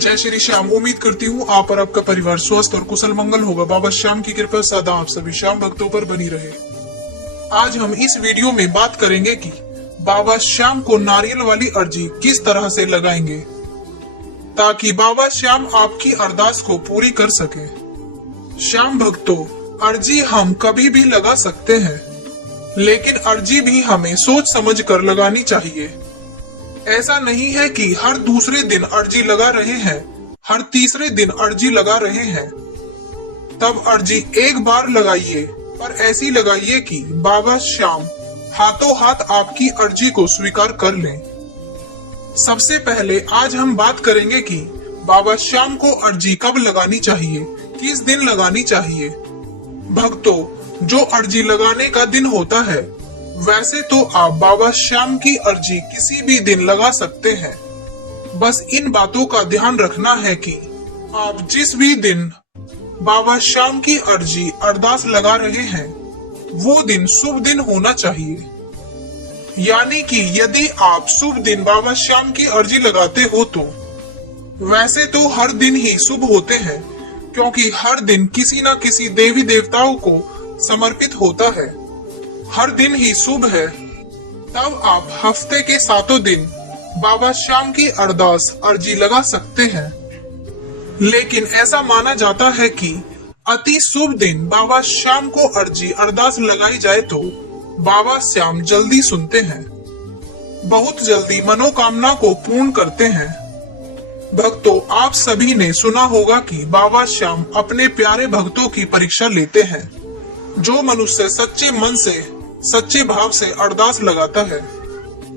जय श्री श्याम। उम्मीद करती हूँ आप और आपका परिवार स्वस्थ और कुशल मंगल होगा। बाबा श्याम की कृपा सदा आप सभी श्याम भक्तों पर बनी रहे। आज हम इस वीडियो में बात करेंगे कि बाबा श्याम को नारियल वाली अर्जी किस तरह से लगाएंगे ताकि बाबा श्याम आपकी अरदास को पूरी कर सके। श्याम भक्तों, अर्जी हम कभी भी लगा सकते हैं, लेकिन अर्जी भी हमें सोच समझ कर लगानी चाहिए। ऐसा नहीं है कि हर दूसरे दिन अर्जी लगा रहे हैं, हर तीसरे दिन अर्जी लगा रहे हैं। तब अर्जी एक बार लगाइए, पर ऐसी लगाइए कि बाबा श्याम हाथों हाथ आपकी अर्जी को स्वीकार कर लें। सबसे पहले आज हम बात करेंगे कि बाबा श्याम को अर्जी कब लगानी चाहिए, किस दिन लगानी चाहिए। भक्तों, जो अर्जी लगाने का दिन होता है, वैसे तो आप बाबा श्याम की अर्जी किसी भी दिन लगा सकते हैं। बस इन बातों का ध्यान रखना है कि आप जिस भी दिन बाबा श्याम की अर्जी अरदास लगा रहे हैं, वो दिन शुभ दिन होना चाहिए। यानी कि यदि आप शुभ दिन बाबा श्याम की अर्जी लगाते हो तो वैसे तो हर दिन ही शुभ होते हैं, क्योंकि हर दिन किसी न किसी देवी देवताओं को समर्पित होता है, हर दिन ही शुभ है। तब आप हफ्ते के 7 दिन बाबा श्याम की अरदास अर्जी लगा सकते हैं। लेकिन ऐसा माना जाता है कि अति शुभ दिन बाबा श्याम को अर्जी अरदास लगाई जाए तो बाबा श्याम जल्दी सुनते हैं, बहुत जल्दी मनोकामना को पूर्ण करते हैं। भक्तों, आप सभी ने सुना होगा कि बाबा श्याम अपने प्यारे भक्तों की परीक्षा लेते हैं। जो मनुष्य सच्चे मन से, सच्चे भाव से अरदास लगाता है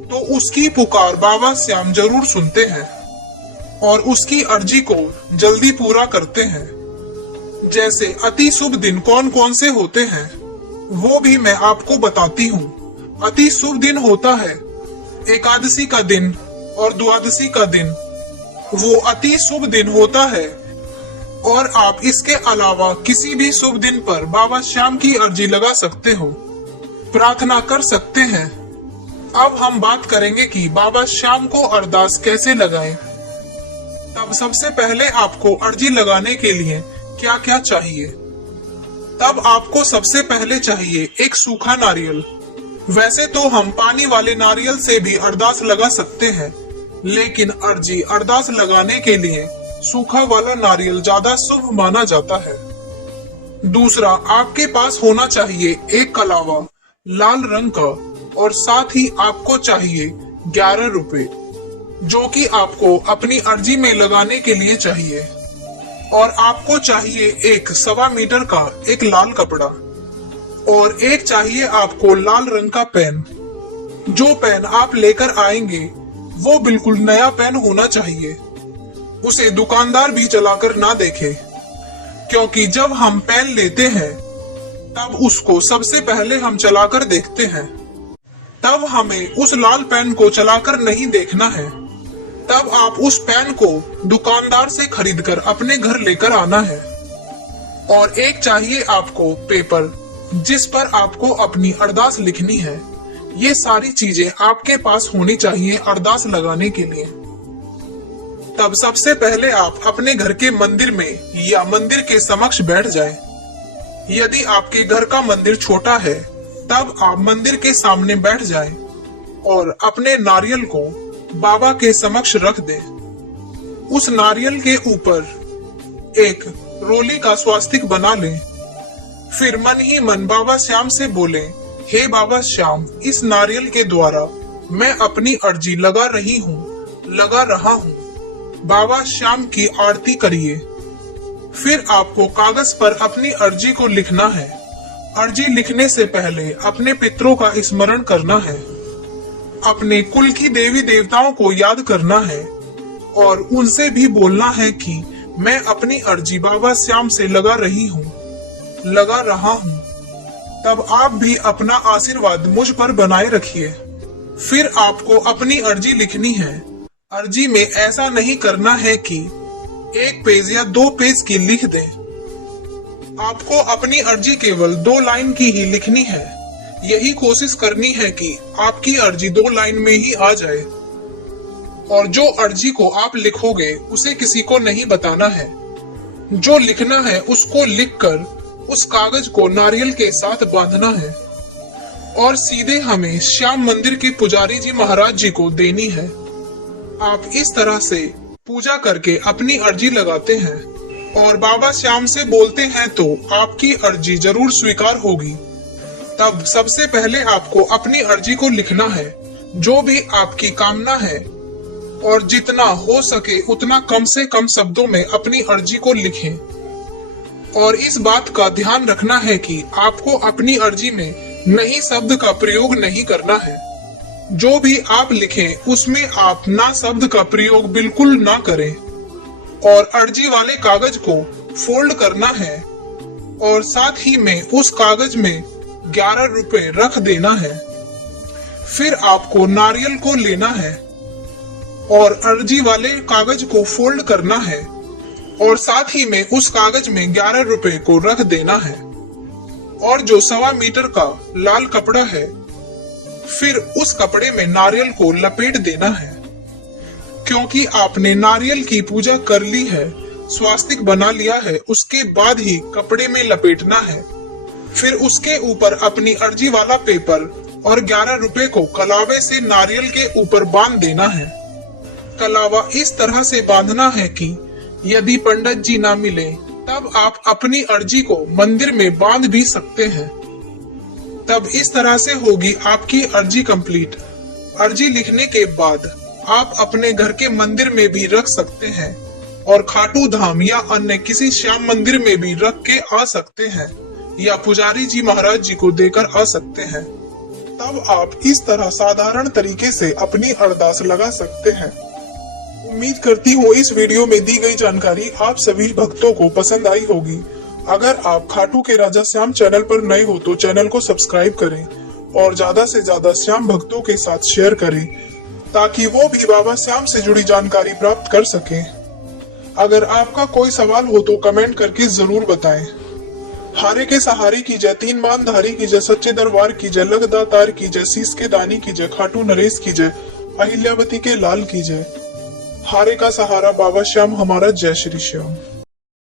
तो उसकी पुकार बाबा श्याम जरूर सुनते हैं और उसकी अर्जी को जल्दी पूरा करते हैं। जैसे अति शुभ दिन कौन कौन से होते हैं वो भी मैं आपको बताती हूँ। अति शुभ दिन होता है एकादशी का दिन और द्वादशी का दिन, वो अति शुभ दिन होता है। और आप इसके अलावा किसी भी शुभ दिन पर बाबा श्याम की अर्जी लगा सकते हो, प्रार्थना कर सकते हैं। अब हम बात करेंगे कि बाबा श्याम को अरदास कैसे लगाएं। तब सबसे पहले आपको अर्जी लगाने के लिए क्या क्या चाहिए। तब आपको सबसे पहले चाहिए एक सूखा नारियल। वैसे तो हम पानी वाले नारियल से भी अरदास लगा सकते हैं, लेकिन अर्जी अरदास लगाने के लिए सूखा वाला नारियल ज्यादा शुभ माना जाता है। दूसरा, आपके पास होना चाहिए एक कलावा लाल रंग का, और साथ ही आपको चाहिए 11 रुपए, जो कि आपको अपनी अर्जी में लगाने के लिए चाहिए। और आपको चाहिए एक 1.25 मीटर का एक लाल कपड़ा, और एक चाहिए आपको लाल रंग का पेन। जो पेन आप लेकर आएंगे वो बिल्कुल नया पेन होना चाहिए। उसे दुकानदार भी चलाकर ना देखे, क्योंकि जब हम पेन लेते हैं तब उसको सबसे पहले हम चलाकर देखते हैं। तब हमें उस लाल पेन को चलाकर नहीं देखना है। तब आप उस पेन को दुकानदार से खरीदकर अपने घर लेकर आना है। और एक चाहिए आपको पेपर, जिस पर आपको अपनी अरदास लिखनी है। ये सारी चीजें आपके पास होनी चाहिए अरदास लगाने के लिए। तब सबसे पहले आप अपने घर के मंदिर में या मंदिर के समक्ष बैठ जाएं। यदि आपके घर का मंदिर छोटा है तब आप मंदिर के सामने बैठ जाएं और अपने नारियल को बाबा के समक्ष रख दें। उस नारियल के ऊपर एक रोली का स्वास्तिक बना लें। फिर मन ही मन बाबा श्याम से बोलें, हे बाबा श्याम, इस नारियल के द्वारा मैं अपनी अर्जी लगा रही हूँ, लगा रहा हूँ। बाबा श्याम की आरती करिए। फिर आपको कागज पर अपनी अर्जी को लिखना है। अर्जी लिखने से पहले अपने पितरों का स्मरण करना है, अपने कुल की देवी देवताओं को याद करना है और उनसे भी बोलना है कि मैं अपनी अर्जी बाबा श्याम से लगा रही हूँ, लगा रहा हूँ। तब आप भी अपना आशीर्वाद मुझ पर बनाए रखिए। फिर आपको अपनी अर्जी लिखनी है। अर्जी में ऐसा नहीं करना है कि 1 पेज या 2 पेज की लिख दें। आपको अपनी अर्जी केवल 2 लाइन की ही लिखनी है। यही कोशिश करनी है कि आपकी अर्जी 2 लाइन में ही आ जाए। और जो अर्जी को आप लिखोगे उसे किसी को नहीं बताना है। जो लिखना है उसको लिखकर उस कागज को नारियल के साथ बांधना है और सीधे हमें श्याम मंदिर के पुजारी जी महाराज जी को देनी है। आप इस तरह से पूजा करके अपनी अर्जी लगाते हैं और बाबा श्याम से बोलते हैं तो आपकी अर्जी जरूर स्वीकार होगी। तब सबसे पहले आपको अपनी अर्जी को लिखना है, जो भी आपकी कामना है, और जितना हो सके उतना कम से कम शब्दों में अपनी अर्जी को लिखें। और इस बात का ध्यान रखना है कि आपको अपनी अर्जी में नई शब्द का प्रयोग नहीं करना है। जो भी आप लिखें उसमें आप ना शब्द का प्रयोग बिल्कुल ना करें। और अर्जी वाले कागज को फोल्ड करना है और साथ ही में उस कागज में 11 रुपए रख देना है। फिर आपको नारियल को लेना है और अर्जी वाले कागज को फोल्ड करना है और साथ ही में उस कागज में 11 रुपए को रख देना है। और जो 1.25 मीटर का लाल कपड़ा है, फिर उस कपड़े में नारियल को लपेट देना है। क्योंकि आपने नारियल की पूजा कर ली है, स्वास्तिक बना लिया है, उसके बाद ही कपड़े में लपेटना है। फिर उसके ऊपर अपनी अर्जी वाला पेपर और 11 रुपए को कलावे से नारियल के ऊपर बांध देना है। कलावा इस तरह से बांधना है कि यदि पंडित जी ना मिले तब आप अपनी अर्जी को मंदिर में बांध भी सकते हैं। तब इस तरह से होगी आपकी अर्जी कंप्लीट। अर्जी लिखने के बाद आप अपने घर के मंदिर में भी रख सकते हैं और खाटू धाम या अन्य किसी श्याम मंदिर में भी रख के आ सकते हैं या पुजारी जी महाराज जी को देकर आ सकते हैं। तब आप इस तरह साधारण तरीके से अपनी अरदास लगा सकते हैं। उम्मीद करती हूँ इस वीडियो में दी गई जानकारी आप सभी भक्तों को पसंद आई होगी। अगर आप खाटू के राजा श्याम चैनल पर नए हो तो चैनल को सब्सक्राइब करें और ज्यादा से ज्यादा श्याम भक्तों के साथ शेयर करें ताकि वो भी बाबा श्याम से जुड़ी जानकारी प्राप्त कर सकें। अगर आपका कोई सवाल हो तो कमेंट करके जरूर बताएं। हारे के सहारे की जय, 3 बांधारी की जय, सच्चे दरबार की जय, लगदातार की जय, शीश के दानी की जय, खाटू नरेश की जय, अहिल्यावती के लाल की जय। हारे का सहारा बाबा श्याम हमारा। जय श्री श्याम।